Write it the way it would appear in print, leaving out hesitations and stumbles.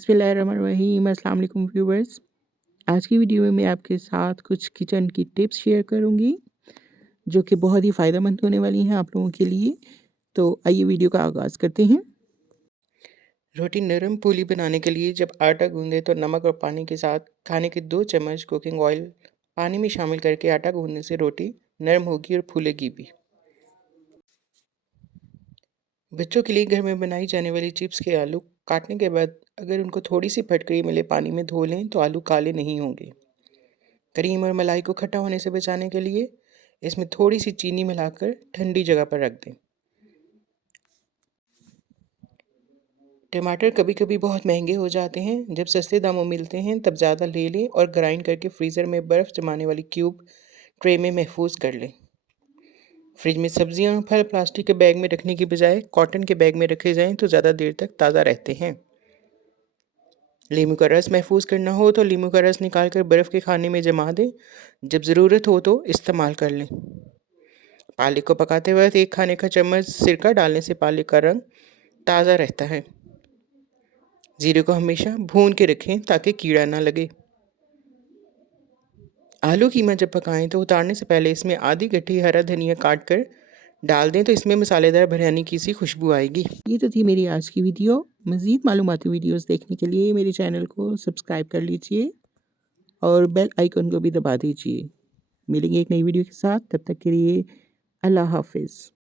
बिस्मिल्लाहिर्रहमानिर्रहीम। अस्सलाम वालेकुम व्यूअर्स। आज की वीडियो में मैं आपके साथ कुछ किचन की टिप्स शेयर करूंगी जो कि बहुत ही फ़ायदेमंद होने वाली हैं आप लोगों के लिए। तो आइए वीडियो का आगाज़ करते हैं। रोटी नरम पूली बनाने के लिए जब आटा गूंदें तो नमक और पानी के साथ खाने के 2 चम्मच कुकिंग ऑयल पानी में शामिल करके आटा गूंदने से रोटी नरम होगी और फूलेगी भी। बच्चों के लिए घर में बनाई जाने वाली चिप्स के आलू काटने के बाद अगर उनको थोड़ी सी फटकरी मिले पानी में धो लें तो आलू काले नहीं होंगे। क्रीम और मलाई को खट्टा होने से बचाने के लिए इसमें थोड़ी सी चीनी मिलाकर ठंडी जगह पर रख दें। टमाटर कभी कभी बहुत महंगे हो जाते हैं, जब सस्ते दामों मिलते हैं तब ज़्यादा ले लें और ग्राइंड करके फ्रीज़र में बर्फ़ जमाने वाली क्यूब ट्रे में महफूज कर लें। फ्रिज में सब्जियां और फल प्लास्टिक के बैग में रखने की बजाय कॉटन के बैग में रखे जाएं तो ज़्यादा देर तक ताज़ा रहते हैं। नींबू का रस महफूज करना हो तो नींबू का रस निकाल कर बर्फ़ के खाने में जमा दें, जब ज़रूरत हो तो इस्तेमाल कर लें। पालक को पकाते वक्त एक खाने का चम्मच सिरका डालने से पालक का रंग ताज़ा रहता है। जीरे को हमेशा भून के रखें ताकि कीड़ा ना लगे। आलू कीमा जब पकाएं तो उतारने से पहले इसमें आधी गड्ढी हरा धनिया काट कर डाल दें तो इसमें मसालेदार बिरयानी की सी खुशबू आएगी। ये तो थी मेरी आज की वीडियो। मज़ीद मालूमाती वीडियोस देखने के लिए मेरे चैनल को सब्सक्राइब कर लीजिए और बेल आइकन को भी दबा दीजिए। मिलेंगे एक नई वीडियो के साथ, तब तक के लिए अल्लाह हाफ़िज़।